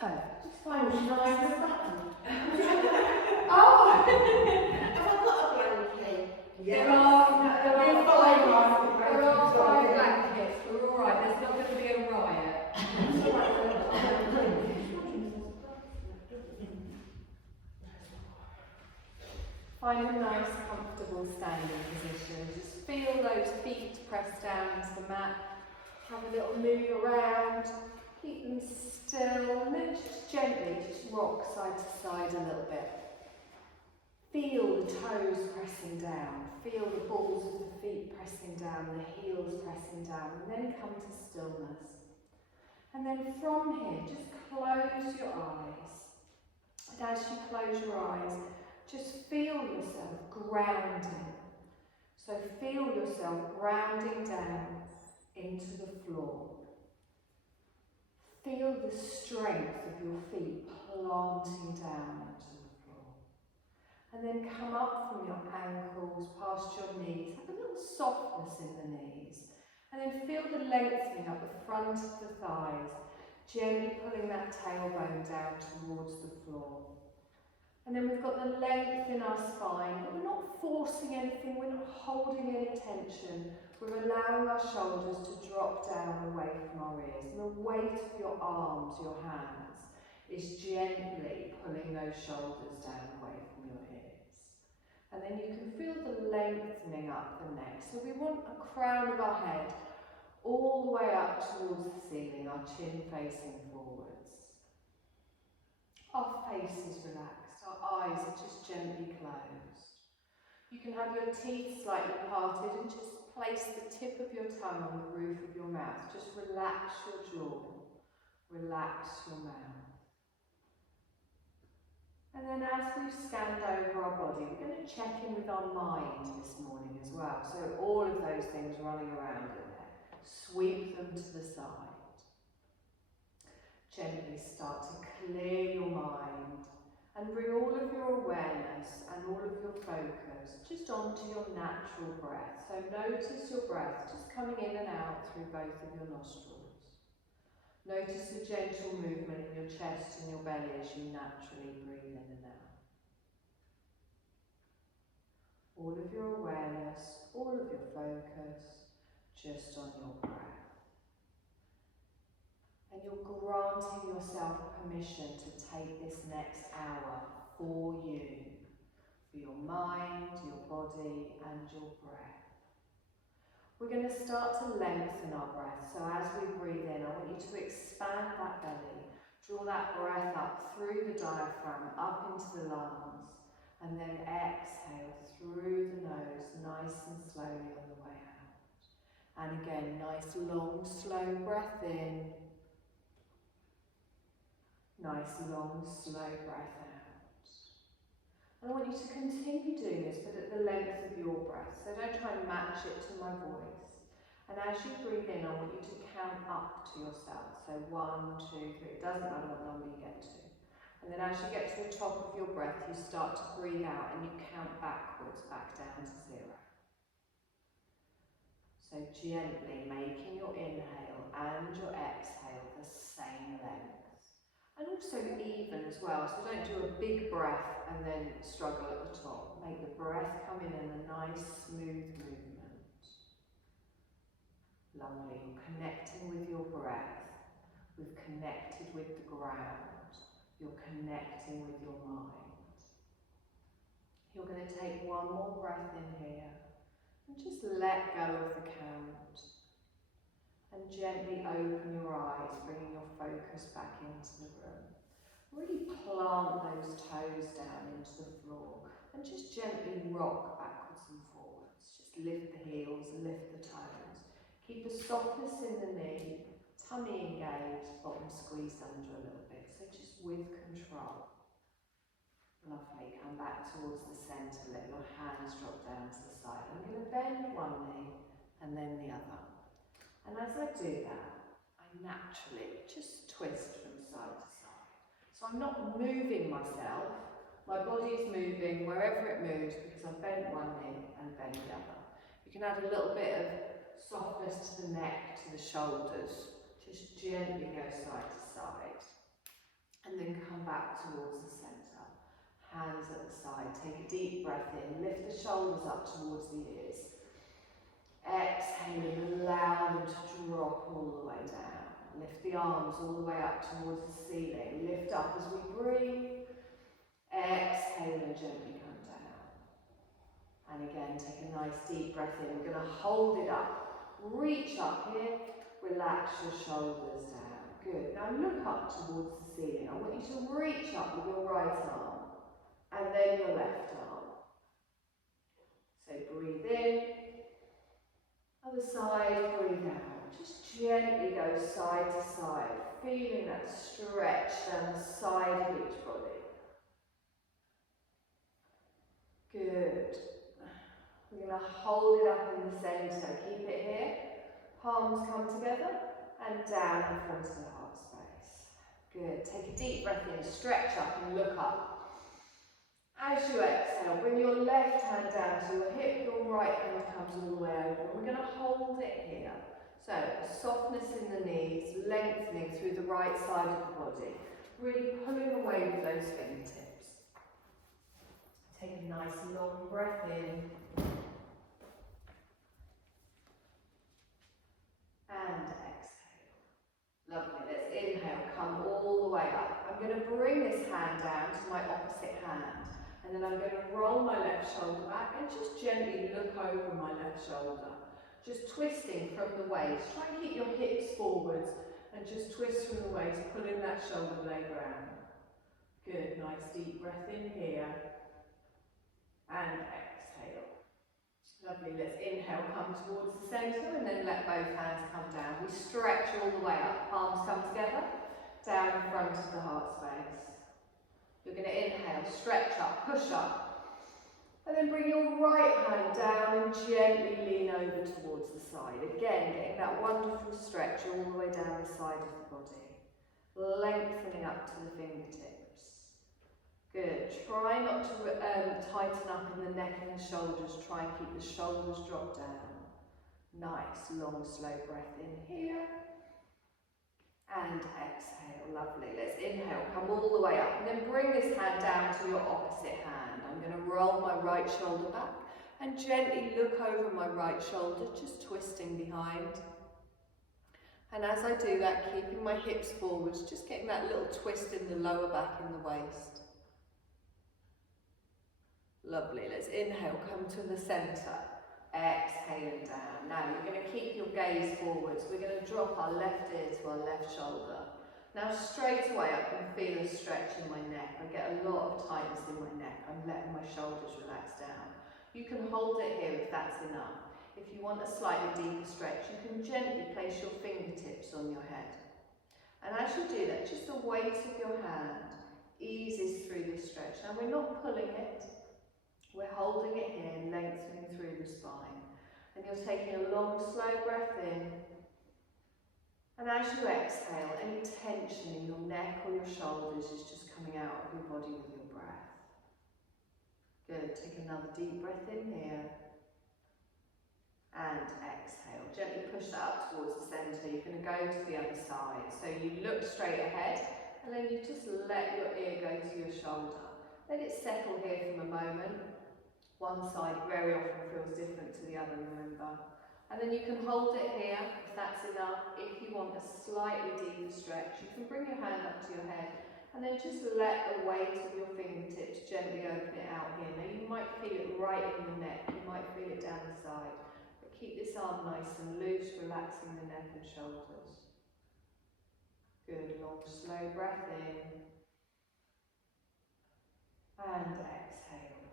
So, Oh, shall I have a button? oh! Have I got a blanket? There are five blankets. We're all right. There's not going to be a riot. Find a nice, comfortable standing position. Just feel those feet pressed down into the mat. Have a little move around. Keep them still, and then just gently just rock side to side a little bit. Feel the toes pressing down. Feel the balls of the feet pressing down, the heels pressing down, and then come to stillness. And then from here, just close your eyes. And as you close your eyes, just feel yourself grounding. So feel yourself grounding down into the floor. Feel the strength of your feet planting down into the floor. And then come up from your ankles, past your knees. Have a little softness in the knees. And then feel the lengthening up the front of the thighs, gently pulling that tailbone down towards the floor. And then we've got the length in our spine, but we're not forcing anything, we're not holding any tension. We're allowing our shoulders to drop down away from our ears. And the weight of your arms, your hands, is gently pulling those shoulders down away from your ears. And then you can feel the lengthening up the neck. So we want a crown of our head all the way up towards the ceiling, our chin facing forwards. Our face is relaxed, our eyes are just gently closed. You can have your teeth slightly parted and just place the tip of your tongue on the roof of your mouth. Just relax your jaw, relax your mouth. And then as we've scanned over our body, we're going to check in with our mind this morning as well. So all of those things running around in there, sweep them to the side. Gently start to clear your mind and bring all of your awareness and all of your focus just onto your natural breath. So notice your breath just coming in and out through both of your nostrils. Notice the gentle movement in your chest and your belly as you naturally breathe in and out. All of your awareness, all of your focus just on your breath. And you're granting yourself permission to take this next hour for you, for your mind, your body, and your breath. We're going to start to lengthen our breath. So as we breathe in, I want you to expand that belly, draw that breath up through the diaphragm, up into the lungs, and then exhale through the nose, nice and slowly on the way out. And again, nice long, slow breath in. Nice, long, slow breath out. And I want you to continue doing this, but at the length of your breath. So don't try and match it to my voice. And as you breathe in, I want you to count up to yourself. So 1, 2, 3. It doesn't matter what number you get to. And then as you get to the top of your breath, you start to breathe out and you count backwards, back down to 0. So gently making your inhale and your exhale the same length. And also even as well, so don't do a big breath and then struggle at the top. Make the breath come in a nice smooth movement. Lovely, you're connecting with your breath. We've connected with the ground. You're connecting with your mind. You're going to take one more breath in here and just let go of the count. And gently open your eyes, bringing your focus back into the room. Really plant those toes down into the floor and just gently rock backwards and forwards. Just lift the heels, lift the toes. Keep a softness in the knee, tummy engaged, bottom squeezed under a little bit. So just with control. Lovely, come back towards the centre, let your hands drop down to the side. I'm going to bend one knee and then the other. And as I do that, I naturally just twist from side to side. So I'm not moving myself, my body is moving wherever it moves because I've bent one knee and bent the other. You can add a little bit of softness to the neck, to the shoulders. Just gently go side to side. And then come back towards the centre. Hands at the side. Take a deep breath in. Lift the shoulders up towards the ears. Exhale and allow them to drop all the way down. Lift the arms all the way up towards the ceiling. Lift up as we breathe. Exhale and gently come down. And again, take a nice deep breath in. We're going to hold it up. Reach up here. Relax your shoulders down. Good. Now look up towards the ceiling. I want you to reach up with your right arm and then your left arm. So breathe in. Other side, breathe out. Just gently go side to side, feeling that stretch down the side of each body. Good. We're going to hold it up in the centre. Keep it here. Palms come together and down in front of the heart space. Good. Take a deep breath in, stretch up and look up. As you exhale, bring your left hand down to your hip, your right hand comes all the way over. We're going to hold it here. So, softness in the knees, lengthening through the right side of the body. Really pulling away with those fingertips. Take a nice long breath in. And exhale. Lovely. Let's inhale, come all the way up. I'm going to bring this hand down to my opposite hand. And then I'm going to roll my left shoulder back and just gently look over my left shoulder. Just twisting from the waist. Try and keep your hips forwards and just twist from the waist, pulling that shoulder blade round. Good, nice deep breath in here. And exhale. Lovely, let's inhale, come towards the centre and then let both hands come down. We stretch all the way up, palms come together, down in front of the heart space. You're going to inhale, stretch up, push up, and then bring your right hand down and gently lean over towards the side. Again, getting that wonderful stretch all the way down the side of the body, lengthening up to the fingertips. Good. Try not to tighten up in the neck and the shoulders. Try and keep the shoulders drop down. Nice, long, slow breath in here. And exhale. Lovely. Let's inhale. Come all the way up. And then bring this hand down to your opposite hand. I'm going to roll my right shoulder back and gently look over my right shoulder, just twisting behind. And as I do that, keeping my hips forwards, just getting that little twist in the lower back in the waist. Lovely. Let's inhale, come to the centre. Exhale and down. Now you're going to keep your gaze forwards. We're going to drop our left ear to our left shoulder. Now straight away I can feel a stretch in my neck. I get a lot of tightness in my neck. I'm letting my shoulders relax down. You can hold it here if that's enough. If you want a slightly deeper stretch, you can gently place your fingertips on your head. And as you do that, just the weight of your hand eases through this stretch. Now we're not pulling it. We're holding it here, lengthening through the spine. And you're taking a long, slow breath in. And as you exhale, any tension in your neck or your shoulders is just coming out of your body with your breath. Good. Take another deep breath in here. And exhale. Gently push that up towards the centre. You're going to go to the other side. So you look straight ahead, and then you just let your ear go to your shoulder. Let it settle here for a moment. One side very often feels different to the other, remember. And then you can hold it here, if that's enough. If you want a slightly deeper stretch, you can bring your hand up to your head and then just let the weight of your fingertips gently open it out here. Now you might feel it right in your neck, you might feel it down the side. But keep this arm nice and loose, relaxing the neck and shoulders. Good, long, slow breath in. And exhale.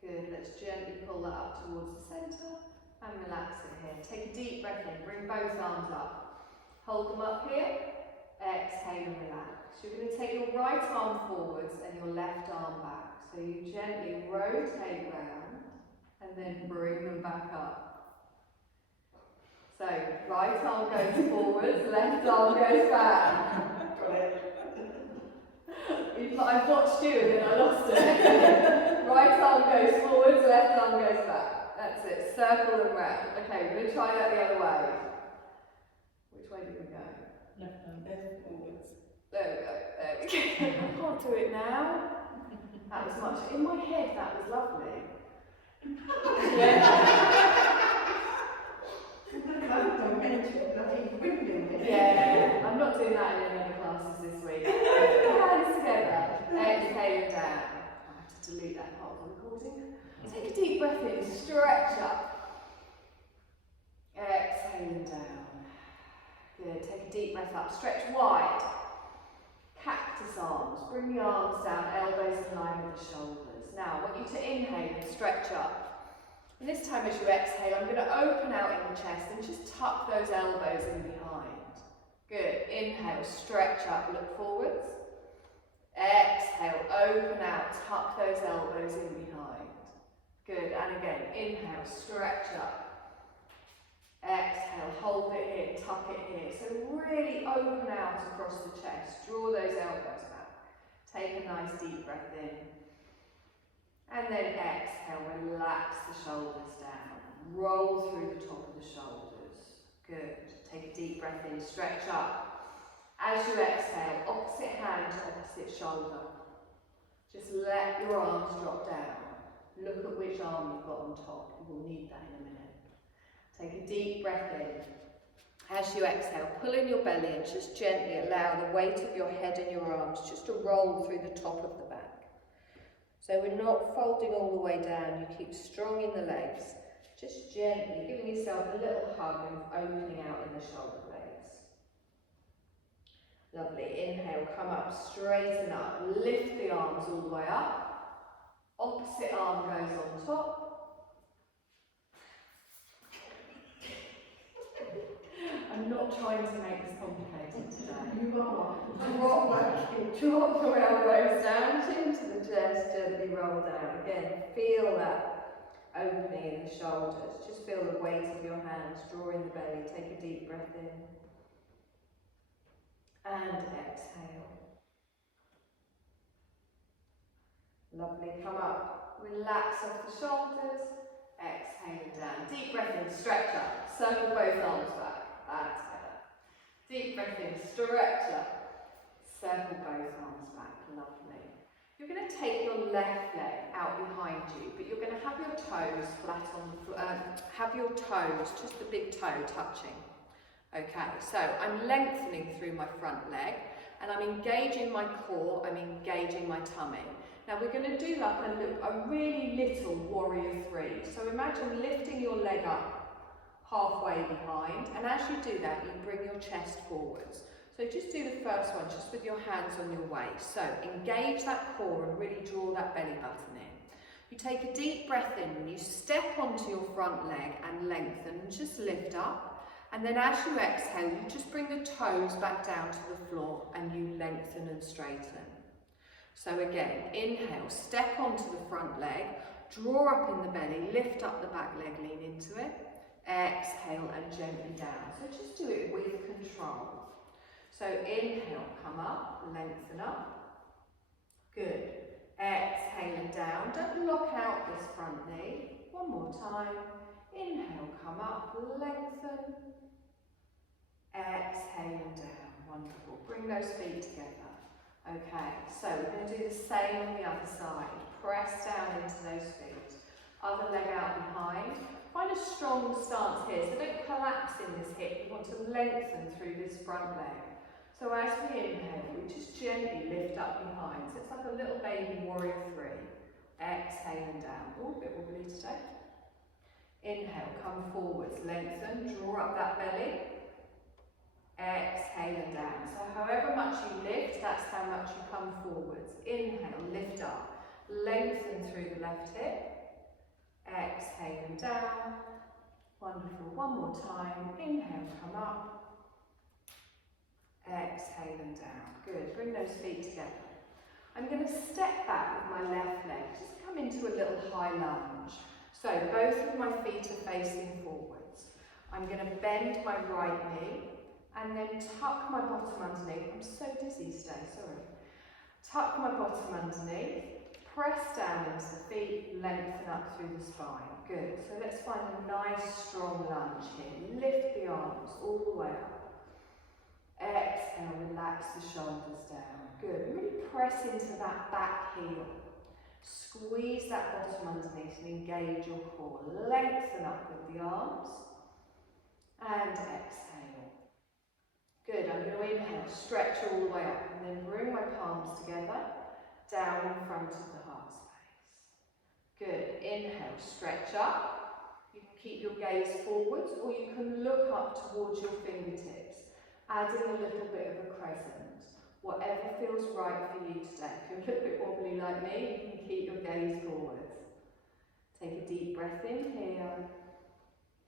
Good, let's gently pull that up towards the centre and relax it here. Take a deep breath in, bring both arms up. Hold them up here, exhale and relax. You're going to take your right arm forwards and your left arm back. So you gently rotate round and then bring them back up. So right arm goes forwards, left arm goes back. Got it. I've watched you and then I lost it. Right arm goes forwards, left arm goes back. That's it, circle them round. Okay, we're going to try that the other way. Which way did we go? Left arm goes forwards. There we go, there we go. I can't do it now. That was much, in my head that was lovely. Yeah, I'm not doing that in any other classes this week. Hands together, exhale down. I have to delete that part of the recording. Take a deep breath in, stretch up. Exhaling down. Good, take a deep breath up, stretch wide. Cactus arms, bring the arms down, elbows in line with the shoulders. Now, I want you to inhale and stretch up. And this time as you exhale, I'm going to open out in the chest and just tuck those elbows in behind. Good, inhale, stretch up, look forwards. Exhale, open out, tuck those elbows in behind. Good, and again, inhale, stretch up. Exhale, hold it here, tuck it here. So really open out across the chest, draw those elbows back. Take a nice deep breath in. And then exhale, relax the shoulders down. Roll through the top of the shoulders. Good. Take a deep breath in, stretch up. As you exhale, opposite hand to opposite shoulder. Just let your arms drop down. Look at which arm you've got on top. You will need that in a minute. Take a deep breath in. As you exhale, pull in your belly and just gently allow the weight of your head and your arms just to roll through the top of the back. So we're not folding all the way down, you keep strong in the legs. Just gently giving yourself a little hug and opening out in the shoulder blades. Lovely, inhale, come up, straighten up, lift the arms all the way up. Opposite arm goes on top. I'm not trying to make this complicated today. You are. Drop your elbows down, chin to the chest, gently roll down. Again, feel that opening in the shoulders. Just feel the weight of your hands drawing the belly. Take a deep breath in. And exhale. Lovely, come up. Relax off the shoulders. Exhale down. Deep breath in, stretch up. Circle both arms back. That's better. Deep breath in, stretch up. Circle both arms back. Lovely. You're going to take your left leg out behind you, but you're going to have your toes flat on the floor. Have your toes, just the big toe touching. Okay, so I'm lengthening through my front leg and I'm engaging my core, I'm engaging my tummy. Now we're going to do like a really little warrior three. So imagine lifting your leg up halfway behind, and as you do that you bring your chest forwards. So just do the first one just with your hands on your waist. So engage that core and really draw that belly button in. You take a deep breath in and you step onto your front leg and lengthen and just lift up. And then as you exhale, you just bring the toes back down to the floor and you lengthen and straighten. So again, inhale, step onto the front leg, draw up in the belly, lift up the back leg, lean into it. Exhale and gently down. So just do it with control. So inhale, come up, lengthen up. Good. Exhale and down. Don't lock out this front knee. One more time. Inhale, come up, lengthen. Exhale and down. Wonderful. Bring those feet together. Okay, so we're going to do the same on the other side. Press down into those feet. Other leg out behind. Find a strong stance here, so don't collapse in this hip. You want to lengthen through this front leg. So as we inhale, we just gently lift up behind. So it's like a little baby warrior three. Exhale and down. Oh, a bit wobbly today. Inhale, come forwards, lengthen, draw up that belly. Exhale and down. So however much you lift, that's how much you come forwards. Inhale, lift up, lengthen through the left hip. Exhale and down. Wonderful. One more time. Inhale, come up. Exhale and down. Good. Bring those feet together. I'm going to step back with my left leg. Just come into a little high lunge. So both of my feet are facing forwards. I'm going to bend my right knee and then tuck my bottom underneath. I'm so dizzy today, sorry. Tuck my bottom underneath. Press down into the feet, lengthen up through the spine. Good. So let's find a nice strong lunge here. Lift the arms all the way up. press into that back heel. Squeeze that bottom underneath and engage your core. Lengthen up with the arms. And exhale. Good, I'm going to inhale, stretch all the way up, and then bring my palms together, down in front of the heart space. Good, inhale, stretch up. You can keep your gaze forwards, or you can look up towards your fingertips, adding a little bit of a crescent. Whatever feels right for you today. If you're a little bit wobbly like me, you can keep your gaze forwards. Take a deep breath in here.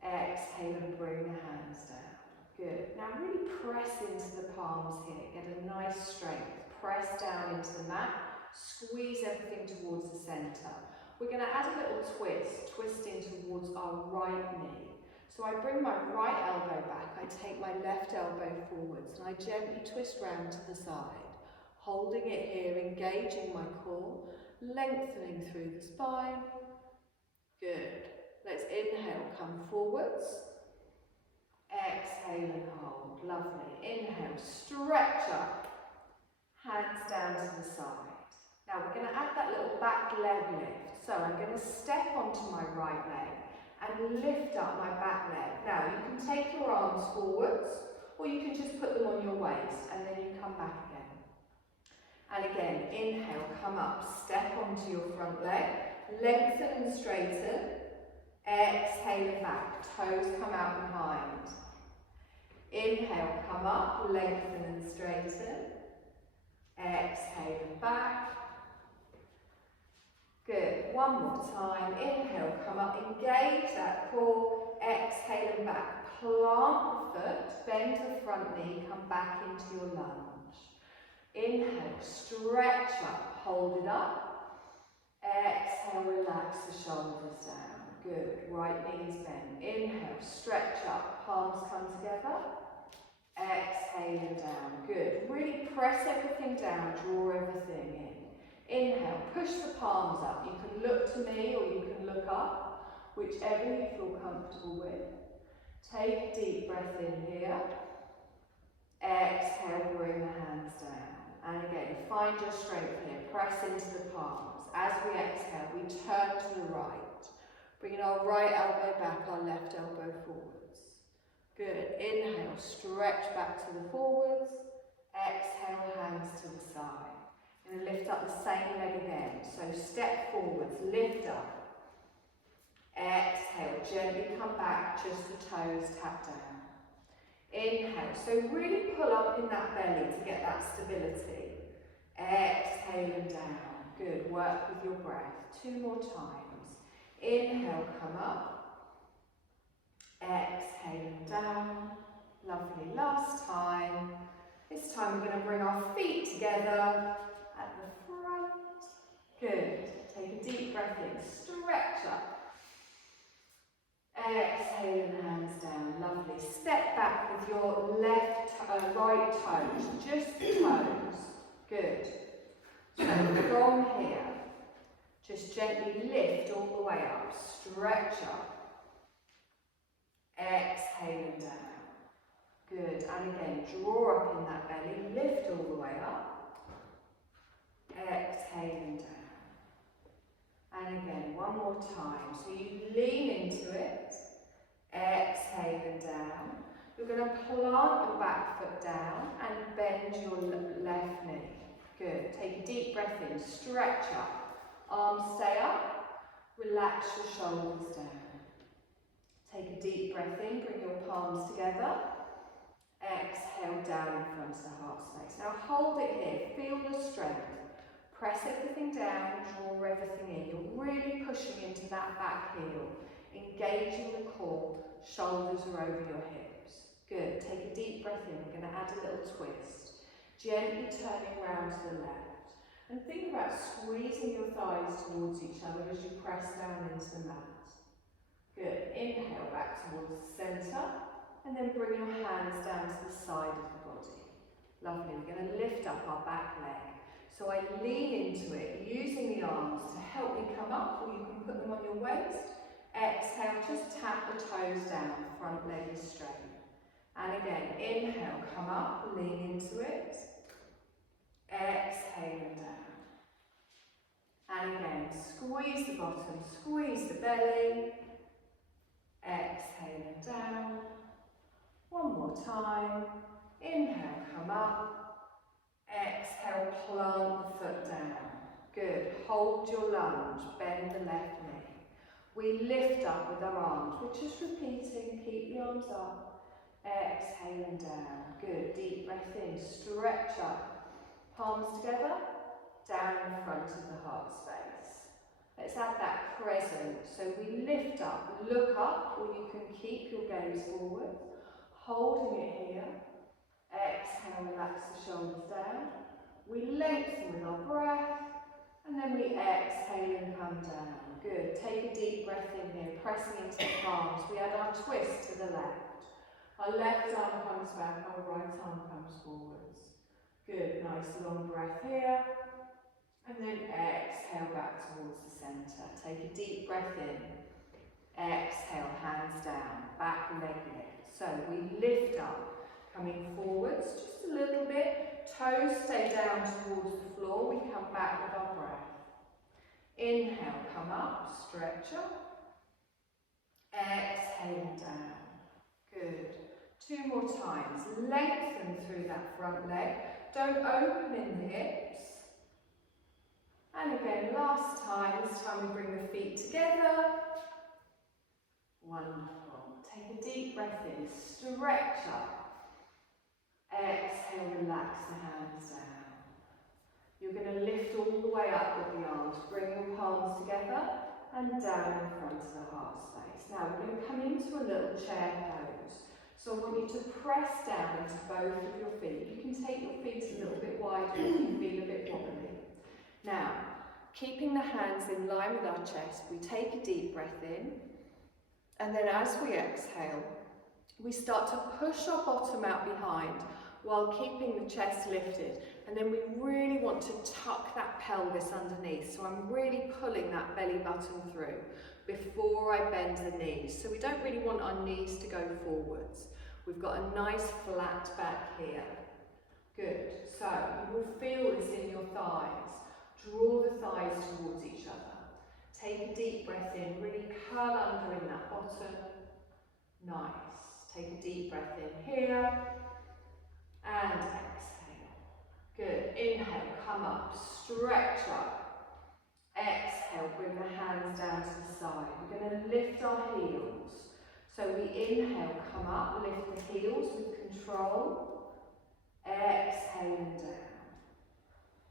Exhale and bring the hands down. Good. Now really press into the palms here. Get a nice strength. Press down into the mat. Squeeze everything towards the centre. We're going to add a little twist, twisting towards our right knee. So I bring my right elbow back, I take my left elbow forwards, and I gently twist round to the side, holding it here, engaging my core, lengthening through the spine. Good. Let's inhale, come forwards. Exhale and hold. Lovely. Inhale, stretch up. Hands down to the side. Now we're going to add that little back leg lift. So I'm going to step onto my right leg and lift up my back leg. Now you can take your arms forwards, or you can just put them on your waist, and then you come back again. And again, inhale, come up, step onto your front leg, lengthen and straighten. Exhale and back, toes come out behind. Inhale, come up, lengthen and straighten. Exhale and back. Good, one more time. Inhale, come up, engage that core. Exhale and back. Plant the foot, bend the front knee, come back into your lunge. Inhale, stretch up, hold it up. Exhale, relax the shoulders down. Good, right knee is bent. Inhale, stretch up, palms come together. Exhale and down. Good, really press everything down, draw everything in. Inhale, push the palms up. You can look to me or you can look up, whichever you feel comfortable with. Take a deep breath in here. Exhale, bring the hands down. And again, find your strength here. Press into the palms. As we exhale, we turn to the right. Bringing our right elbow back, our left elbow forwards. Good. Inhale, stretch back to the forwards. Exhale, hands to the side. And lift up the same leg again. So step forwards, lift up. Exhale, gently come back, just the toes tap down. Inhale, so really pull up in that belly to get that stability. Exhale and down. Good, work with your breath. 2 more times. Inhale, come up. Exhale and down. Lovely, last time. This time we're going to bring our feet together at the front. Good. Take a deep breath in. Stretch up. Exhale and hands down. Lovely. Step back with your right toes. Just the toes. Good. So from here, just gently lift all the way up. Stretch up. Exhale and down. Good. And again, draw up in that belly. Lift all the way up. Exhale and down. And again, one more time. So you lean into it. Exhale and down. You're going to plant your back foot down and bend your left knee. Good. Take a deep breath in. Stretch up. Arms stay up. Relax your shoulders down. Take a deep breath in. Bring your palms together. Exhale down in front of the heart space. Now hold it here. Feel the strength. Press everything down, draw everything in. You're really pushing into that back heel, engaging the core, shoulders are over your hips. Good, take a deep breath in. We're going to add a little twist. Gently turning round to the left. And think about squeezing your thighs towards each other as you press down into the mat. Good, inhale back towards the centre, and then bring your hands down to the side of the body. Lovely, we're going to lift up our back leg. So I lean into it, using the arms to help me come up, or you can put them on your waist. Exhale, just tap the toes down, front leg is straight. And again, inhale, come up, lean into it. Exhale and down. And again, squeeze the bottom, squeeze the belly. Exhale and down. One more time. Inhale, come up. Exhale, plant the foot down. Good. Hold your lunge, bend the left knee. We lift up with our arms. We're just repeating, keep the arms up. Exhale and down. Good. Deep breath in, stretch up. Palms together, down in front of the heart space. Let's add that crescent. So we lift up, look up, or you can keep your gaze forward. Holding it here. Exhale, relax the shoulders down. We lengthen with our breath. And then we exhale and come down. Good. Take a deep breath in here, pressing into the palms. We add our twist to the left. Our left arm comes back, our right arm comes forwards. Good. Nice long breath here. And then exhale back towards the centre. Take a deep breath in. Exhale, hands down, back leg lift. So we lift up, coming forwards just a little bit. Toes stay down towards the floor. We come back with our breath. Inhale, come up, stretch up. Exhale down. Good. Two more times. Lengthen through that front leg. Don't open in the hips. And again, last time. This time we bring the feet together. Wonderful. Take a deep breath in. Stretch up. Exhale, relax the hands down. You're going to lift all the way up with the arms. Bring your palms together and down in front of the heart space. Now we're going to come into a little chair pose. So I want you to press down into both of your feet. You can take your feet a little bit wider if you feel a bit wobbly. Now, keeping the hands in line with our chest, we take a deep breath in. And then as we exhale, we start to push our bottom out behind while keeping the chest lifted. And then we really want to tuck that pelvis underneath. So I'm really pulling that belly button through before I bend the knees. So we don't really want our knees to go forwards. We've got a nice flat back here. Good. So you will feel this in your thighs. Draw the thighs towards each other. Take a deep breath in. Really curl under in that bottom. Nice. Take a deep breath in here. And exhale. Good. Inhale, come up, stretch up. Exhale, bring the hands down to the side. We're going to lift our heels. So we inhale, come up, lift the heels with control. Exhale and down.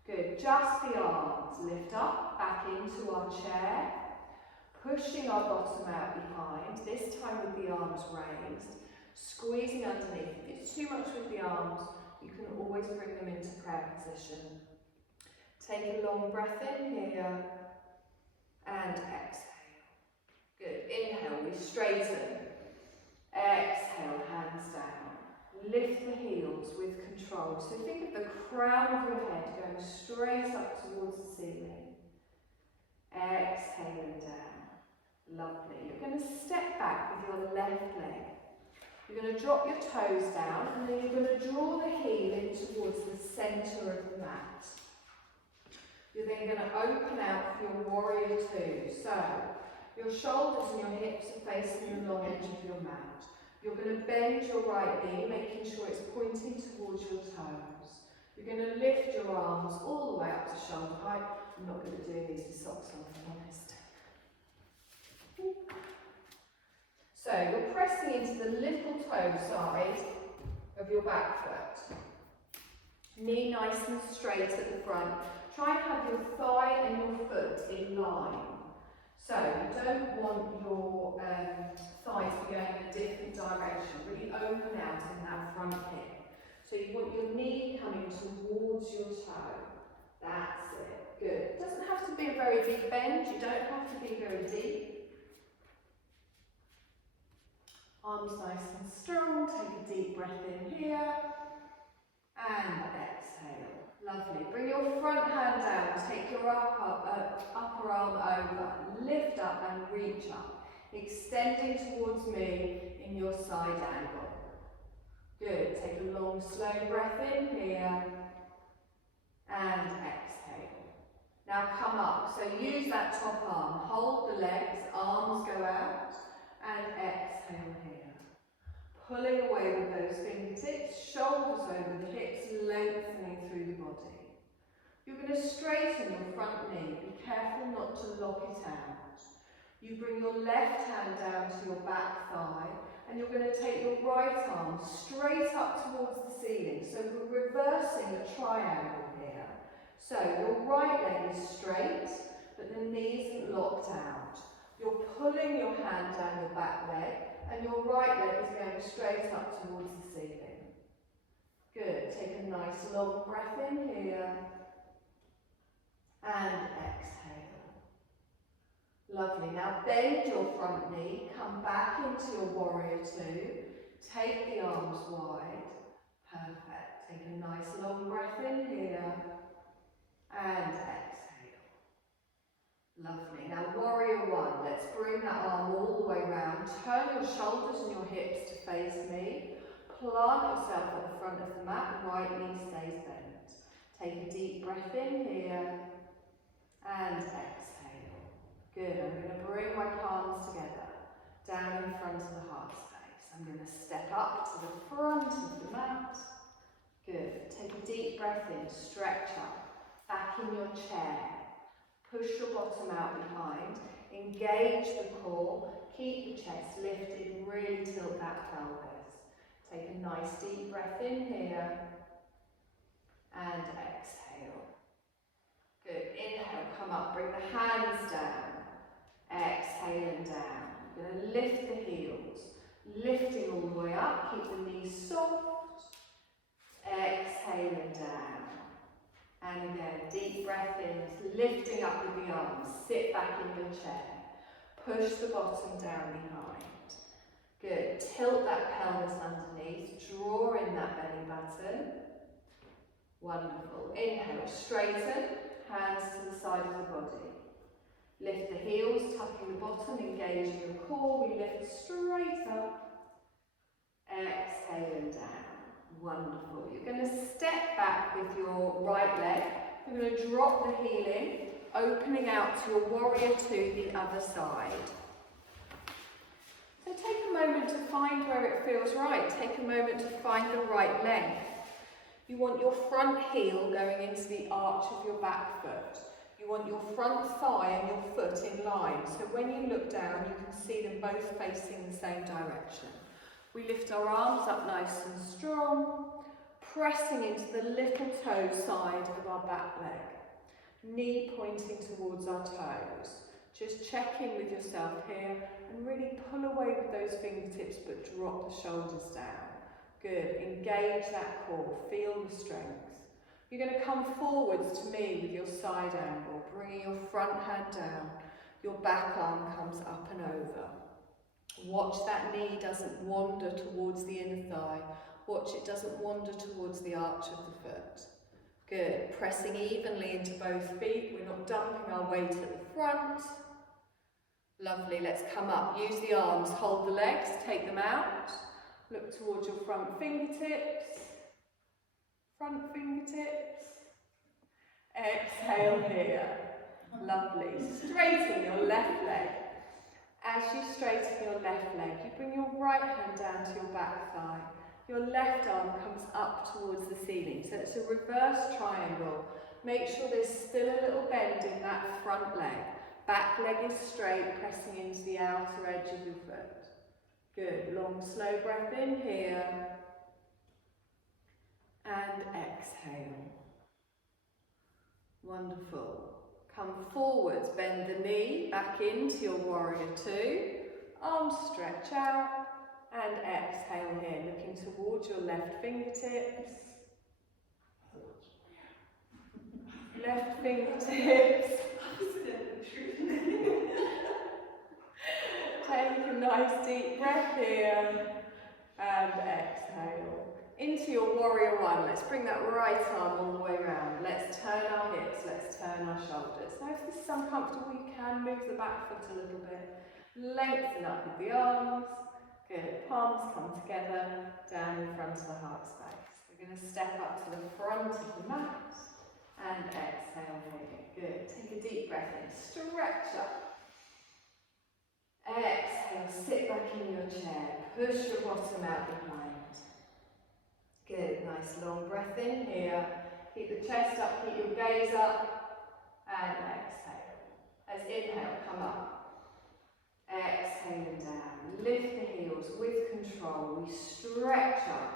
Good. Just the arms. Lift up, back into our chair. Pushing our bottom out behind. This time with the arms raised. Squeezing underneath. If it's too much with the arms, you can always bring them into prayer position. Take a long breath in here and exhale. Good. Inhale, we straighten. Exhale, hands down. Lift the heels with control. So think of the crown of your head going straight up towards the ceiling. Exhale and down. Lovely. You're going to step back with your left leg. You're going to drop your toes down and then you're going to draw the heel in towards the centre of the mat. You're then going to open out for your warrior two. So your shoulders and your hips are facing the long edge of your mat. You're going to bend your right knee, making sure it's pointing towards your toes. You're going to lift your arms all the way up to shoulder height. I'm not good at doing these with socks on, if I'm honest. So you're pressing into the little toe side of your back foot. Knee nice and straight at the front. Try and have your thigh and your foot in line. So you don't want your thighs to be going in a different direction. Really open out in that front hip. So you want your knee coming towards your toe. That's it. Good. It doesn't have to be a very deep bend. You don't have to be very deep. Arms nice and strong. Take a deep breath in here. And exhale. Lovely. Bring your front hand down. Take your upper arm over. Lift up and reach up. Extending towards me in your side angle. Good. Take a long, slow breath in here. and exhale. Now come up, so use that top arm, hold the legs, arms go out, and exhale here. Pulling away with those fingertips, shoulders over the hips, lengthening through the body. You're going to straighten your front knee, be careful not to lock it out. You bring your left hand down to your back thigh, and you're going to take your right arm straight up towards the ceiling. So we're reversing a triangle here. So your right leg is straight, but the knee isn't locked out. You're pulling your hand down your back leg, and your right leg is going straight up towards the ceiling. Good. Take a nice long breath in here, and exhale. Lovely. Now bend your front knee, come back into your warrior two, take the arms wide. Perfect. Take a nice long breath in here, and exhale. Lovely. Now warrior one, let's bring that arm all the way round. Turn your shoulders and your hips to face me. Plant yourself at the front of the mat, right knee stays bent. Take a deep breath in here, and exhale. Good. I'm going to bring my palms together, down in front of the heart space. I'm going to step up to the front of the mat. Good. Take a deep breath in, stretch up, back in your chair. Push your bottom out behind, engage the core, keep the chest lifted, really tilt that pelvis. Take a nice deep breath in here, and exhale. Good. Inhale, come up, bring the hands down. Exhale and down. You're going to lift the heels, lifting all the way up, keep the knees soft. Exhale and down. And again, deep breath in, lifting up with the arms, sit back in your chair. Push the bottom down behind. Good. Tilt that pelvis underneath, draw in that belly button. Wonderful. Inhale, straighten, hands to the side of the body. Lift the heels, tucking the bottom, engaging your core. We lift straight up. Exhale and down. Wonderful. You're going to step back with your right leg. You're going to drop the heel in, opening out to your warrior two, the other side. So take a moment to find where it feels right. Take a moment to find the right length. You want your front heel going into the arch of your back foot. You want your front thigh and your foot in line. So when you look down, you can see them both facing the same direction. We lift our arms up nice and strong, pressing into the little toe side of our back leg. Knee pointing towards our toes. Just check in with yourself here and really pull away with those fingertips, but drop the shoulders down. Good. Engage that core. Feel the strength. You're going to come forwards to me with your side angle, bringing your front hand down. Your back arm comes up and over. Watch that knee doesn't wander towards the inner thigh. Watch it doesn't wander towards the arch of the foot. Good. Pressing evenly into both feet. We're not dumping our weight at the front. Lovely. Let's come up. Use the arms. Hold the legs. Take them out. Look towards your front fingertips. Front fingertips. Exhale here. Lovely. Straighten your left leg. As you straighten your left leg, you bring your right hand down to your back thigh. Your left arm comes up towards the ceiling. So it's a reverse triangle. Make sure there's still a little bend in that front leg. Back leg is straight, pressing into the outer edge of your foot. Good. Long, slow breath in here. And exhale. Wonderful. Come forwards, bend the knee, back into your warrior two. Arms stretch out. And exhale here, looking towards your left fingertips. Left fingertips. Take a nice deep breath here. And exhale. Into your warrior one. Let's bring that right arm all the way around. Let's turn our hips, let's turn our shoulders. Now if this is uncomfortable, you can move the back foot a little bit. Lengthen up with the arms. Good. Palms come together, down in front of the heart space. We're going to step up to the front of the mat And exhale here. Good. Take a deep breath in. Stretch up. Exhale. Sit back in your chair. Push your bottom out behind. Good. Nice long breath in here. Keep the chest up. Keep your gaze up. And exhale. As inhale, come up. Exhale and down. Lift the heels with control. We stretch up.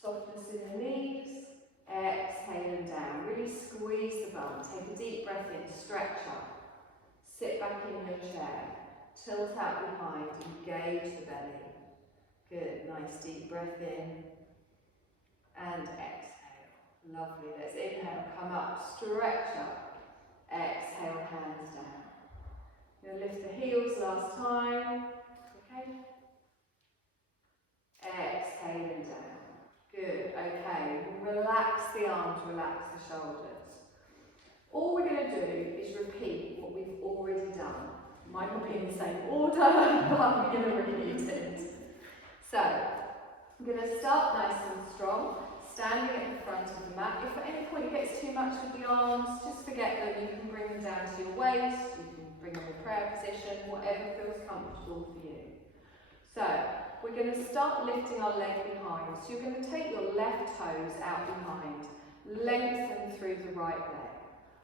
Softness in the knees. Exhale and down. Really squeeze the bum. Take a deep breath in. Stretch up. Sit back in your chair. Tilt out behind. Engage the belly. Good. Nice deep breath in. And exhale. Lovely. Let's inhale. Come up. Stretch up. Exhale. Hands down. You'll lift the heels last time. Okay. Exhale and down. Good. Okay. Relax the arms, relax the shoulders. All we're going to do is repeat what we've already done. Might not be in the same order, but we're going to repeat it. So, I'm going to start nice and strong, standing at the front of the mat. If at any point it gets too much with the arms, just forget them. You can bring them down to your waist. You can bring them in prayer position, whatever feels comfortable for you. So, we're going to start lifting our leg behind. So you're going to take your left toes out behind, lengthen through the right leg.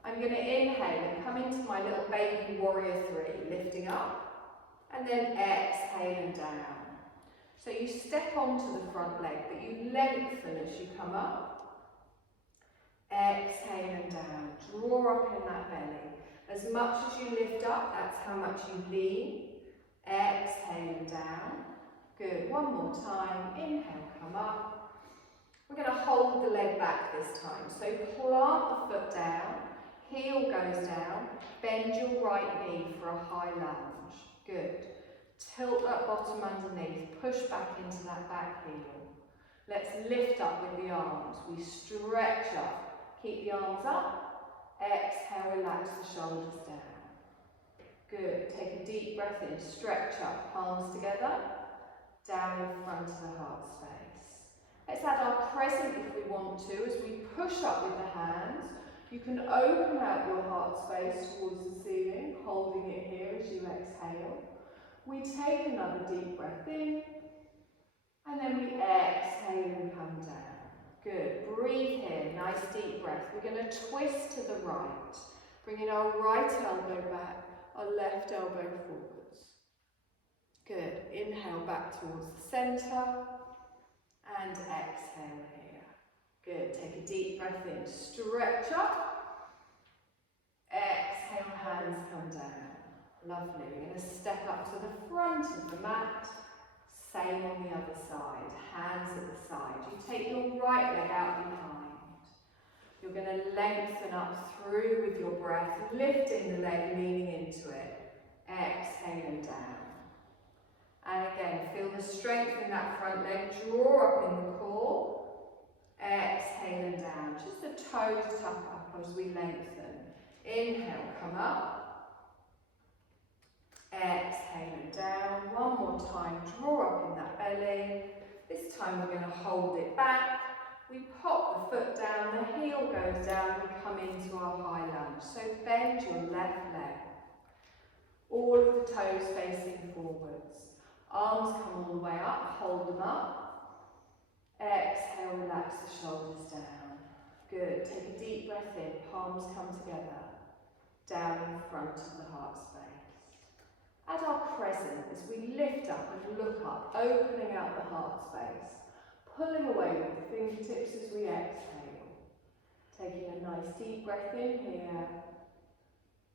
I'm going to inhale and come into my little baby warrior 3, lifting up, and then exhale and down. So you step onto the front leg, but you lengthen as you come up. Exhale and down. Draw up in that belly. As much as you lift up, that's how much you lean. Exhale and down. Good. One more time. Inhale, come up. We're going to hold the leg back this time. So plant the foot down. Heel goes down. Bend your right knee for a high lunge. Good. Tilt that bottom underneath. Push back into that back heel. Let's lift up with the arms. We stretch up. Keep the arms up. Exhale, relax the shoulders down. Good. Take a deep breath in. Stretch up. Palms together. Down in front of the heart space. Let's add our crescent if we want to. As we push up with the hands, you can open out your heart space towards the ceiling, holding it here as you exhale. We take another deep breath in, and then we exhale and come down. Good. Breathe here. Nice deep breath. We're going to twist to the right, bringing our right elbow back, our left elbow forwards. Good. Inhale back towards the centre, and exhale here. Good. Take a deep breath in. Stretch up. Exhale, hands come down. Lovely. We're going to step up to the front of the mat. Same on the other side. Hands at the side. You take your right leg out behind. You're going to lengthen up through with your breath, lifting the leg, leaning into it. Exhale and down. And again, feel the strength in that front leg. Draw up in the core. Exhale and down. Just the toes tuck up as we lengthen. Inhale, come up. Exhale and down. One more time. Draw up in that belly. This time we're going to hold it back. We pop the foot down. The heel goes down. We come into our high lunge. So bend your left leg. All of the toes facing forwards. Arms come all the way up. Hold them up. Exhale, relax the shoulders down. Good. Take a deep breath in. Palms come together. Down in front of the heart space. Add our crescent as we lift up and look up, opening out the heart space. Pulling away with the fingertips as we exhale. Taking a nice deep breath in here.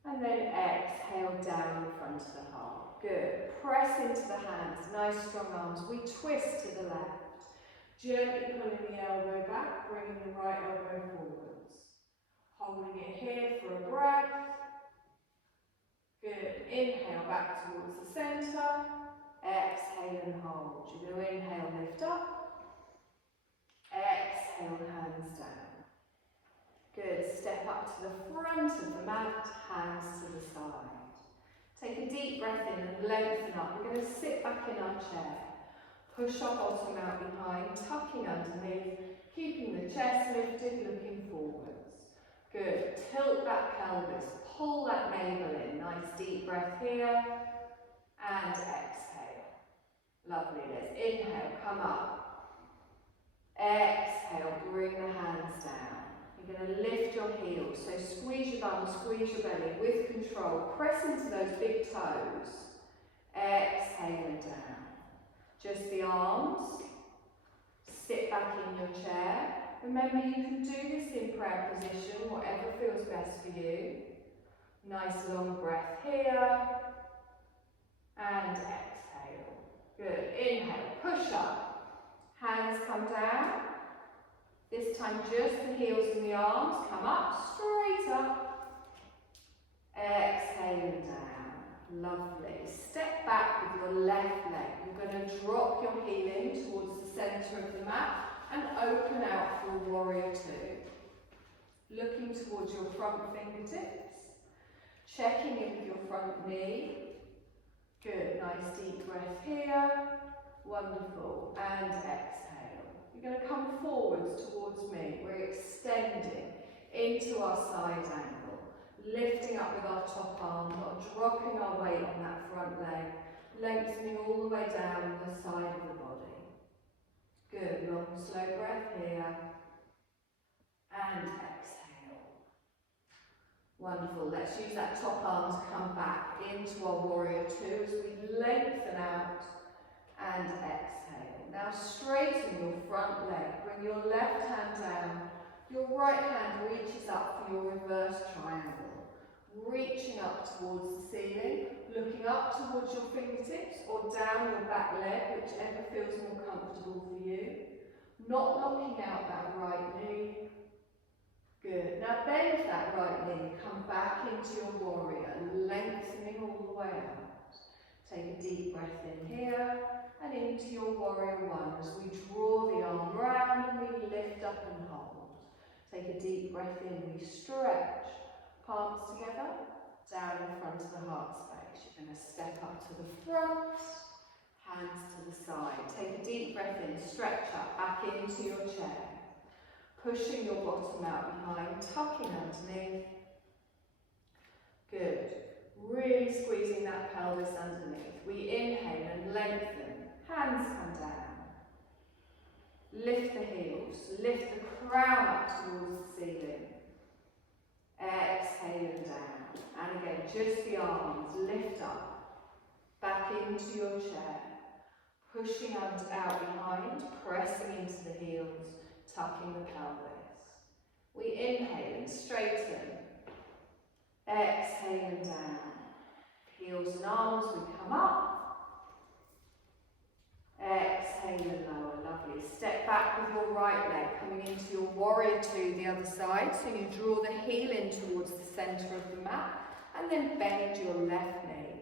And then exhale down in front of the heart. Good. Press into the hands. Nice strong arms. We twist to the left. Gently pulling the elbow back, bringing the right elbow forwards. Holding it here for a breath. Good. Inhale back towards the centre. Exhale and hold. You're going to inhale, lift up. Exhale, hands down. Good. Step up to the front of the mat, hands to the side. Take a deep breath in and lengthen up. We're going to sit back in our chair. Push our bottom out behind, tucking underneath, keeping the chest lifted, looking forwards. Good. Tilt that pelvis. Pull that navel in. Nice deep breath here. And exhale. Lovely. Let's inhale. Come up. Exhale. Bring the hands down. You're going to lift your heels. So squeeze your bum, squeeze your belly with control. Press into those big toes. Exhale down. Just the arms. Sit back in your chair. Remember, you can do this in prayer position, whatever feels best for you. Nice long breath here. And exhale. Good. Inhale. Push up. Hands come down. This time just the heels and the arms come up, straight up. Exhale down. Lovely. Step back with your left leg. You're going to drop your heel in towards the centre of the mat and open out for a warrior two. Looking towards your front fingertips. Checking in with your front knee. Good. Nice deep breath here. Wonderful. And exhale. You're going to come forwards towards me. We're extending into our side angle. Lifting up with our top arm, but dropping our weight on that front leg. Lengthening all the way down the side of the body. Good. Long, slow breath here. And exhale. Wonderful. Let's use that top arm to come back into our warrior two as we lengthen out and exhale. Now straighten your front leg. Bring your left hand down. Your right hand reaches up for your reverse triangle. Reaching up towards the ceiling. Looking up towards your fingertips or down your back leg, whichever feels more comfortable for you. Not locking out that right knee. Good. Now bend that right knee. Come back into your warrior. Lengthening all the way out. Take a deep breath in here. And into your warrior one as we draw the arm round and we lift up and hold. Take a deep breath in, we stretch, palms together, down in front of the heart space. You're going to step up to the front, hands to the side. Take a deep breath in, stretch up, back into your chair. Pushing your bottom out behind, tucking underneath. Good. Really squeezing that pelvis underneath. We inhale and lengthen. Hands come down. Lift the heels. Lift the crown up towards the ceiling. Exhale down. And again, just the arms. Lift up. Back into your chair. Pushing out behind. Pressing into the heels. Tucking the pelvis. We inhale and straighten. Exhale down. Heels and arms, we come up. Exhale and lower, lovely. Step back with your right leg, coming into your warrior two, the other side. So you draw the heel in towards the centre of the mat, and then bend your left knee.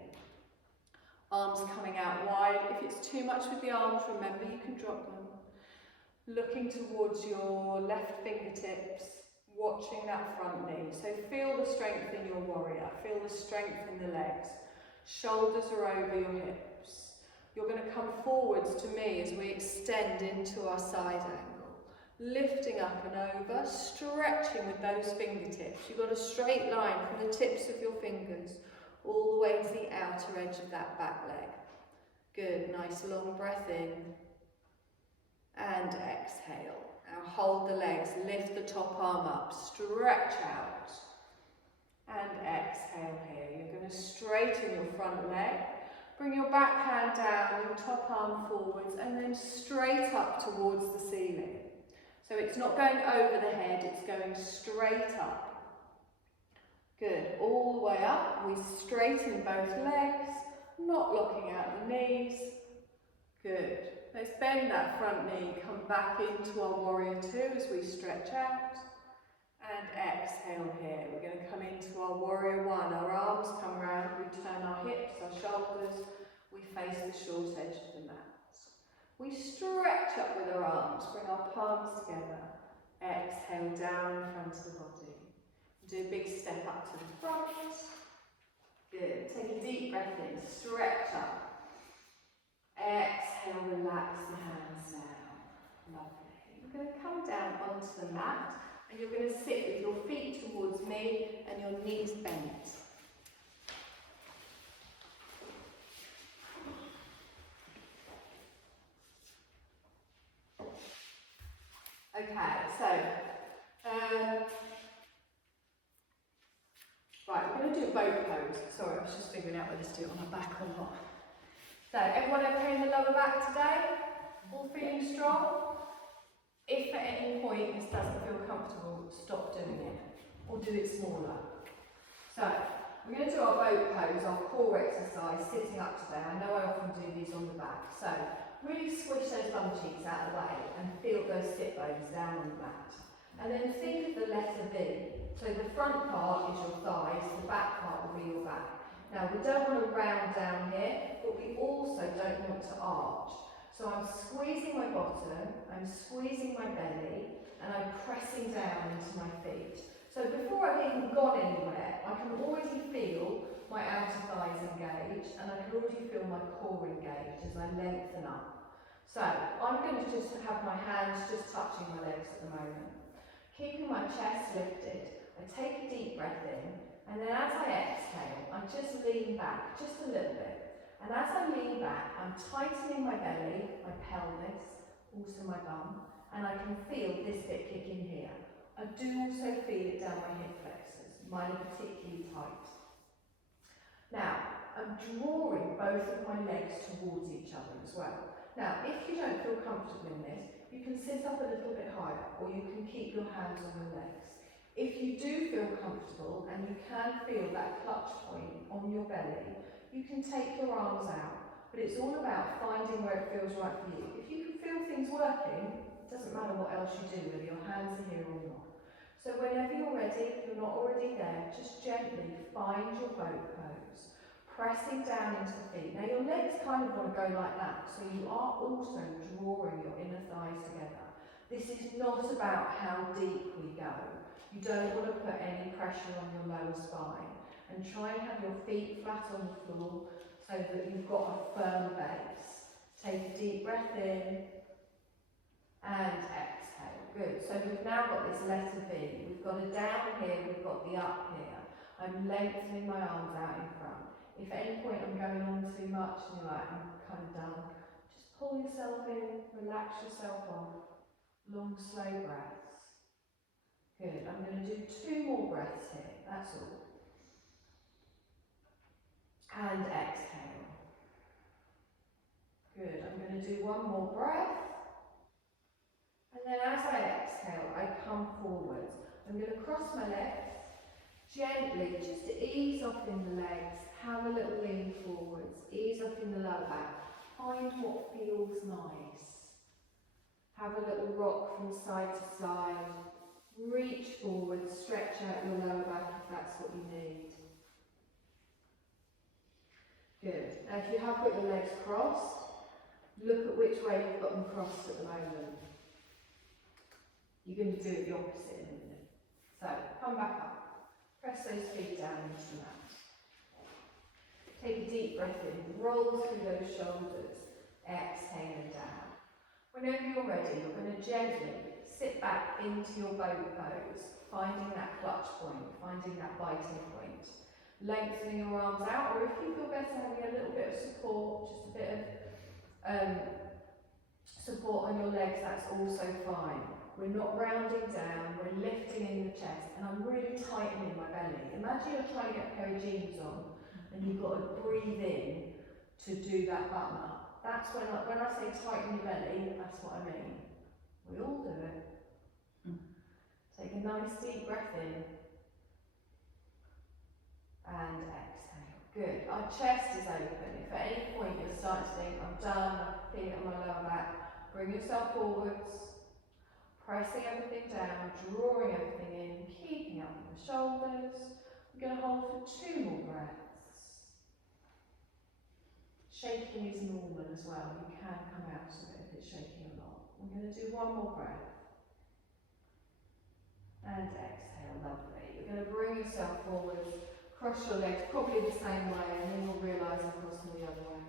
Arms coming out wide. If it's too much with the arms, remember you can drop them. Looking towards your left fingertips, watching that front knee. So feel the strength in your warrior, feel the strength in the legs. Shoulders are over your hips. You're going to come forwards to me as we extend into our side angle. Lifting up and over, stretching with those fingertips. You've got a straight line from the tips of your fingers all the way to the outer edge of that back leg. Good, nice long breath in. And exhale. Now hold the legs, lift the top arm up, stretch out. And exhale here. You're going to straighten your front leg. Bring your back hand down, your top arm forwards, and then straight up towards the ceiling. So it's not going over the head, it's going straight up. Good. All the way up. We straighten both legs, not locking out the knees. Good. Let's bend that front knee, come back into our warrior two as we stretch out. And exhale here. We're going to come into our warrior one. Our arms come round, we turn our hips, our shoulders, we face the short edge of the mat. We stretch up with our arms, bring our palms together. Exhale down in front of the body. Do a big step up to the front. Good. Take a deep breath in, stretch up. Exhale, relax the hands down. Lovely. You're going to come down onto the mat And you're going to sit with your feet towards me and your knees bent. Okay, so, right, we're going to do a boat pose. Sorry, I was just figuring out whether to do it on my back or not. So, everyone okay in the lower back today? All feeling strong? If at any point this doesn't feel comfortable, stop doing it, or do it smaller. So, we're going to do our boat pose, our core exercise, sitting up today. I know I often do these on the back. So, really squish those bum cheeks out of the way and feel those sit bones down on the mat. And then think of the letter V. So the front part is your thighs, the back part will be your back. Now we don't want to round down here, but we also don't want to arch. So I'm squeezing my bottom, I'm squeezing my belly, and I'm pressing down into my feet. So before I've even gone anywhere, I can already feel my outer thighs engaged, and I can already feel my core engaged as I lengthen up. So I'm going to just have my hands just touching my legs at the moment. Keeping my chest lifted, I take a deep breath in, and then as I exhale, I just lean back just a little bit. And as I lean back, I'm tightening my belly, my pelvis, also my bum, and I can feel this bit kick in here. I do also feel it down my hip flexors, mine are particularly tight. Now, I'm drawing both of my legs towards each other as well. Now, if you don't feel comfortable in this, you can sit up a little bit higher, or you can keep your hands on your legs. If you do feel comfortable and you can feel that clutch point on your belly, you can take your arms out, but it's all about finding where it feels right for you. If you can feel things working, it doesn't matter what else you do, whether your hands are here or not. So whenever you're ready, if you're not already there, just gently find your boat pose. Pressing down into the feet. Now your legs kind of want to go like that, so you are also drawing your inner thighs together. This is not about how deep we go. You don't want to put any pressure on your lower spine. And try and have your feet flat on the floor so that you've got a firm base. Take a deep breath in and exhale. Good. So we've now got this letter V. We've got a down here, we've got the up here. I'm lengthening my arms out in front. If at any point I'm going on too much and you're like, I'm kind of done, just pull yourself in, relax yourself off. Long, slow breaths. Good. I'm going to do 2 more breaths here. That's all. And exhale. Good. I'm going to do 1 more breath. And then as I exhale, I come forwards. I'm going to cross my legs. Gently, just to ease off in the legs, have a little lean forwards, ease off in the lower back, find what feels nice. Have a little rock from side to side, reach forward, stretch out your lower back if that's what you need. Good. Now if you have got your legs crossed, look at which way you've got them crossed at the moment. You're going to do it the opposite in a minute. So, come back up. Press those feet down into the mat. Take a deep breath in, roll through those shoulders, exhale down. Whenever you're ready, you're going to gently sit back into your boat pose, finding that clutch point, finding that biting point. Lengthening your arms out, or if you feel better having a little bit of support, just a bit of support on your legs, that's also fine. We're not rounding down, we're lifting in the chest, and I'm really tightening my belly. Imagine you're trying to get a pair of jeans on, and you've got to breathe in to do that button up. That's when I say tighten your belly, that's what I mean. We all do it. Take a nice deep breath in, and exhale. Good. Our chest is open. If at any point you're starting to think, I'm done, I feel it on my lower back, bring yourself forwards. Pressing everything down, drawing everything in, keeping up with the shoulders. We're going to hold for 2 more breaths. Shaking is normal as well. You can come out of it if it's shaking a lot. We're going to do 1 more breath. And exhale, lovely. You're going to bring yourself forwards, cross your legs probably the same way, and then you'll realise I'm crossing the other way.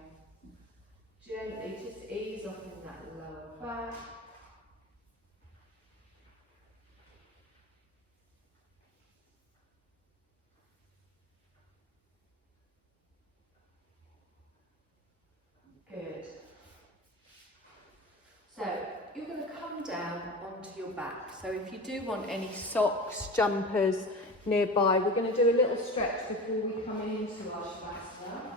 Gently, just ease off in that lower back. you're going to come down onto your back. So if you do want any socks, jumpers nearby, we're going to do a little stretch before we come into our Shavasana.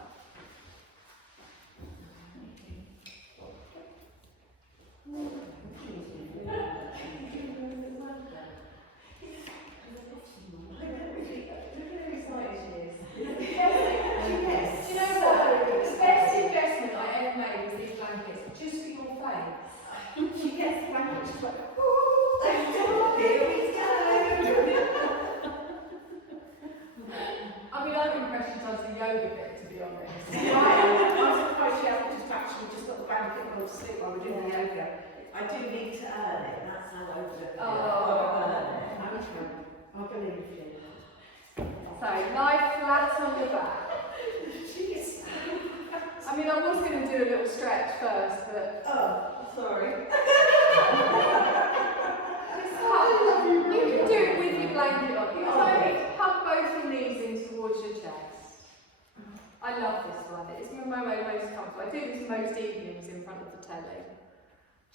I do need to earn it, that's how over it. I believe you. So, lie flat on your back. I mean, I was going to do a little stretch first, but... Oh, sorry. You can do it with your blanket on. You hug both your knees in towards your chest. I love this one. It's my most comfortable. I do this most evenings in front of the telly.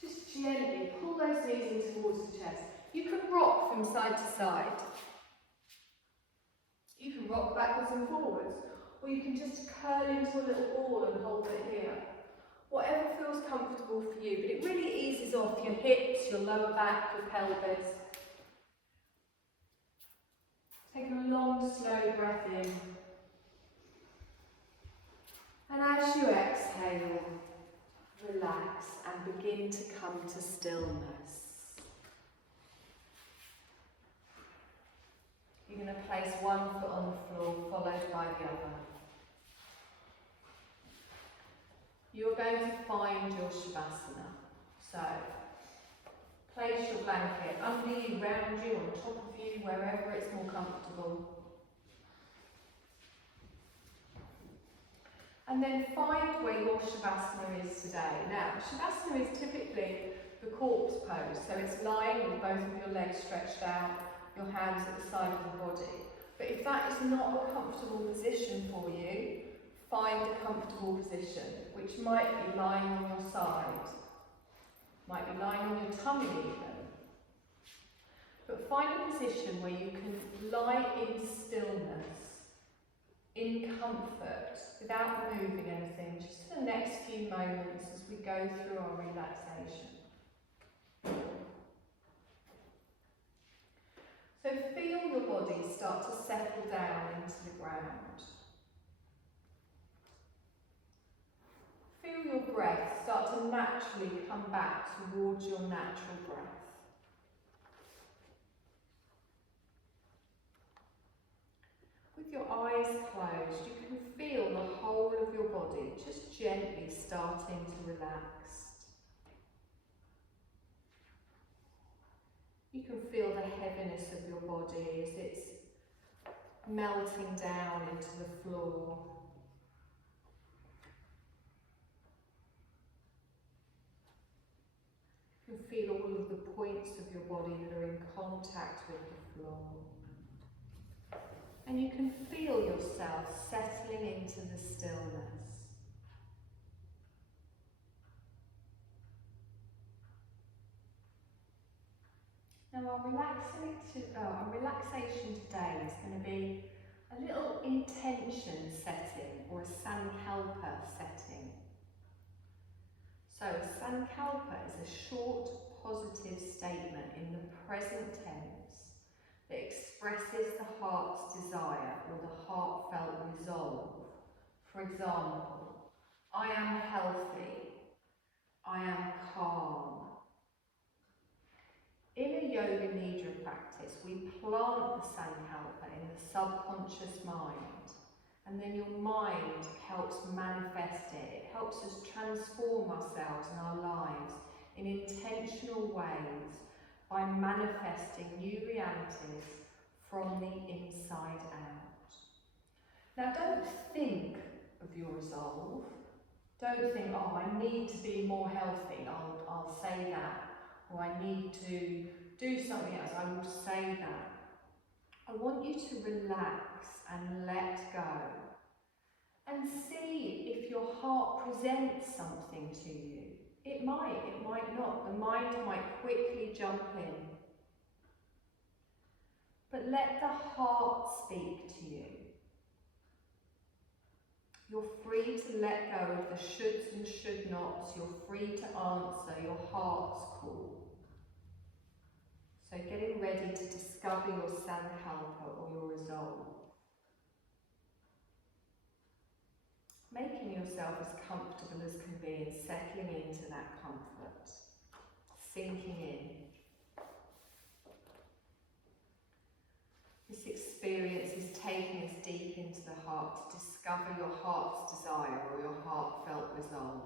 Just gently pull those knees in towards the chest. You can rock from side to side. You can rock backwards and forwards. Or you can just curl into a little ball and hold it here. Whatever feels comfortable for you, but it really eases off your hips, your lower back, your pelvis. Take a long, slow breath in. And as you exhale, relax and begin to come to stillness. You're going to place one foot on the floor, followed by the other. You're going to find your Shavasana. So, place your blanket under you, round you, on top of you, wherever it's more comfortable. And then find where your Shavasana is today. Now, Shavasana is typically the corpse pose, so it's lying with both of your legs stretched out, your hands at the side of the body. But if that is not a comfortable position for you, find a comfortable position, which might be lying on your side, might be lying on your tummy even. But find a position where you can lie in stillness, in comfort, without moving anything, just for the next few moments as we go through our relaxation. So feel your body start to settle down into the ground. Feel your breath start to naturally come back towards your natural breath. With your eyes closed, you can feel the whole of your body just gently starting to relax. You can feel the heaviness of your body as it's melting down into the floor. You can feel all of the points of your body that are in contact with the floor. And you can feel yourself settling into the stillness. Now our relaxation today is going to be a little intention setting, or a sankalpa setting. So sankalpa is a short positive statement in the present tense that expresses the heart's desire or the heartfelt resolve. For example, I am healthy, I am calm. In a yoga nidra practice, we plant the sankalpa in the subconscious mind, and then your mind helps manifest it. It helps us transform ourselves and our lives in intentional ways by manifesting new realities from the inside out. Now, don't think of your resolve. Don't think, oh, I need to be more healthy, I'll say that. Or I need to do something else, I will say that. I want you to relax and let go. And see if your heart presents something to you. It might not. The mind might quickly jump in. But let the heart speak to you. You're free to let go of the shoulds and should nots. You're free to answer your heart's call. So getting ready to discover your sankalpa or your resolve. Making yourself as comfortable as can be and settling into that comfort. Sinking in. This experience is taking us deep into the heart to discover your heart's desire or your heartfelt resolve.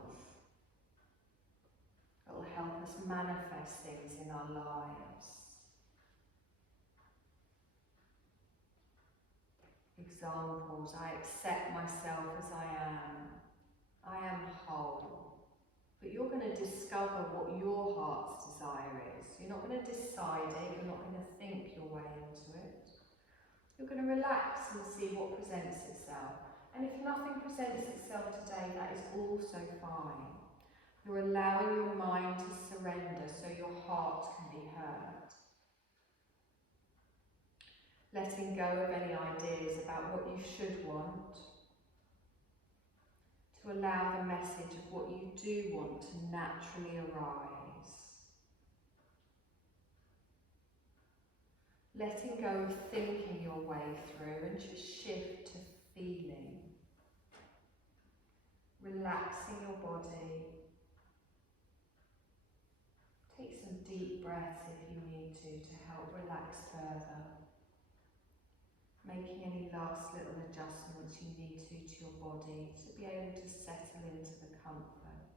It will help us manifest things in our lives. Examples: I accept myself as I am whole. But you're going to discover what your heart's desire is. You're not going to decide it, you're not going to think your way into it. You're going to relax and see what presents itself. And if nothing presents itself today, that is also fine. You're allowing your mind to surrender so your heart can be heard. Letting go of any ideas about what you should want. To allow the message of what you do want to naturally arise. Letting go of thinking your way through and just shift to feeling. Relaxing your body. Take some deep breaths if you need to help relax further. Making any last little adjustments you need to your body to be able to settle into the comfort.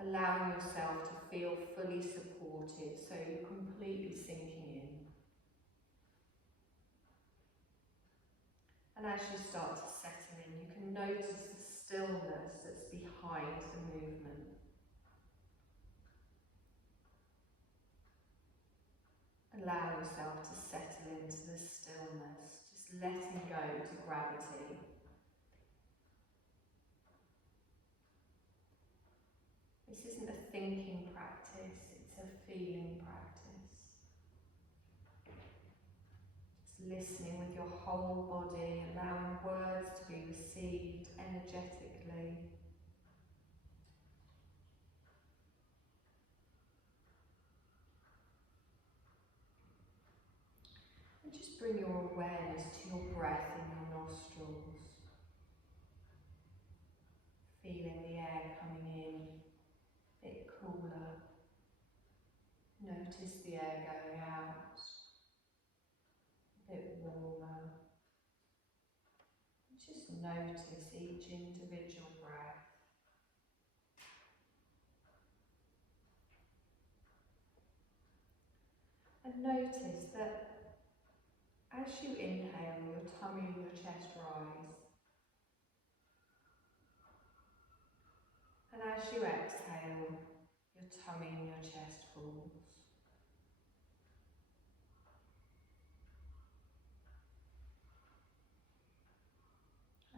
Allowing yourself to feel fully supported, so you're completely sinking in. And as you start to settle in, you can notice the stillness that's behind the movement. Allow yourself to settle into the stillness, just letting go to gravity. This isn't a thinking practice, it's a feeling practice. Just listening with your whole body, allowing words to be received energetically. And just bring your awareness to your breath in your nostrils. Feeling the air coming in, a bit cooler. Notice the air going out, a bit warmer. Just notice each individual breath. And notice that as you inhale, your tummy and your chest rise. And as you exhale, your tummy and your chest falls.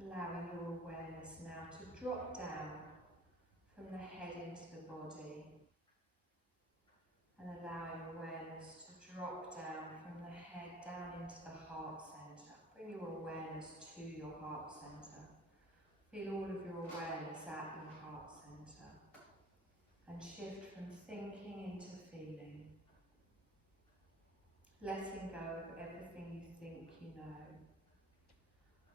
Allowing your awareness now to drop down from the head into the body. And allowing awareness to drop down from the head down into the heart centre. Bring your awareness to your heart centre. Feel all of your awareness at your heart centre. And shift from thinking into feeling. Letting go of everything you think you know.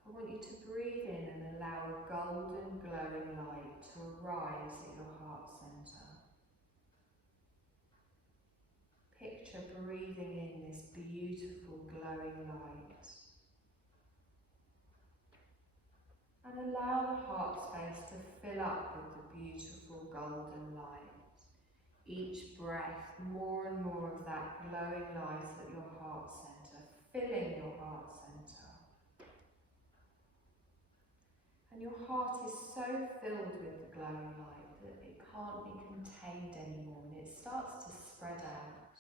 I want you to breathe in and allow a golden glowing light to arise at your heart centre. Picture breathing in this beautiful glowing light. And allow the heart space to fill up with the beautiful golden light. Each breath, more and more of that glowing light at your heart centre, filling your heart centre. And your heart is so filled with the glowing light that it can't be contained anymore, and it starts to spread out.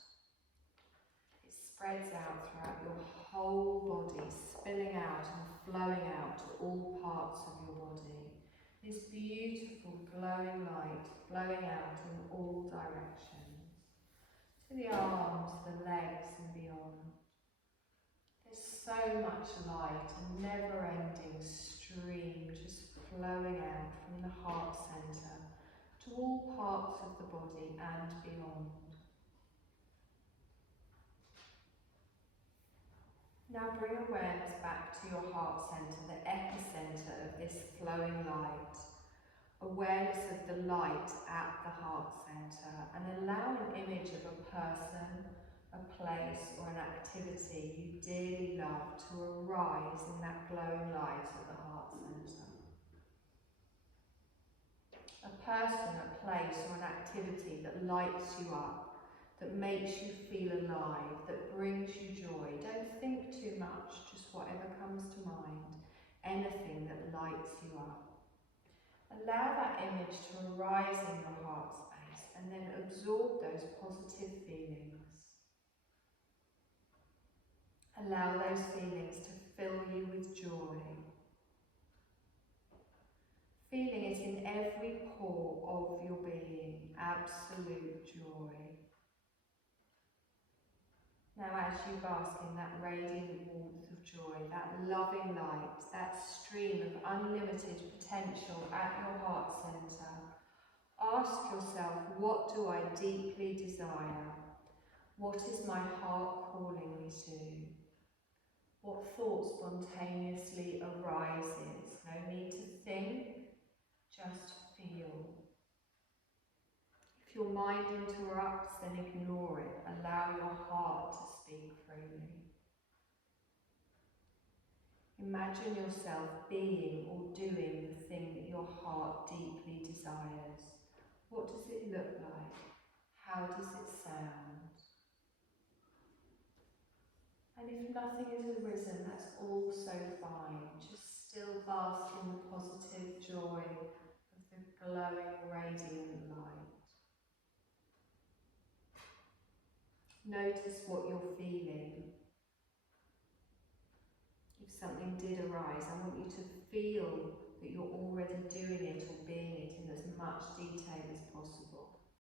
It spreads out throughout your whole body, spilling out and flowing out to all parts of your body. This beautiful glowing light flowing out in all directions, to the arms, the legs and beyond. There's so much light, a never-ending stream just flowing out from the heart centre to all parts of the body and beyond. Now bring awareness back to your heart centre, the epicentre of this flowing light. Awareness of the light at the heart centre, and allow an image of a person, a place or an activity you dearly love to arise in that glowing light at the heart centre. A person, a place or an activity that lights you up, that makes you feel alive, that brings you joy. Don't think too much, just whatever comes to mind. Anything that lights you up. Allow that image to arise in your heart space and then absorb those positive feelings. Allow those feelings to fill you with joy. Feeling it in every pore of your being, absolute joy. Now as you bask in that radiant warmth of joy, that loving light, that stream of unlimited potential at your heart centre, ask yourself, what do I deeply desire? What is my heart calling me to? What thought spontaneously arises? No need to think, just feel. If your mind interrupts, then ignore it. Allow your heart to speak freely. Imagine yourself being or doing the thing that your heart deeply desires. What does it look like? How does it sound? And if nothing has arisen, that's also fine. Just still bask in the positive joy of the glowing, radiant light. Notice what you're feeling. If something did arise, I want you to feel that you're already doing it or being it in as much detail as possible.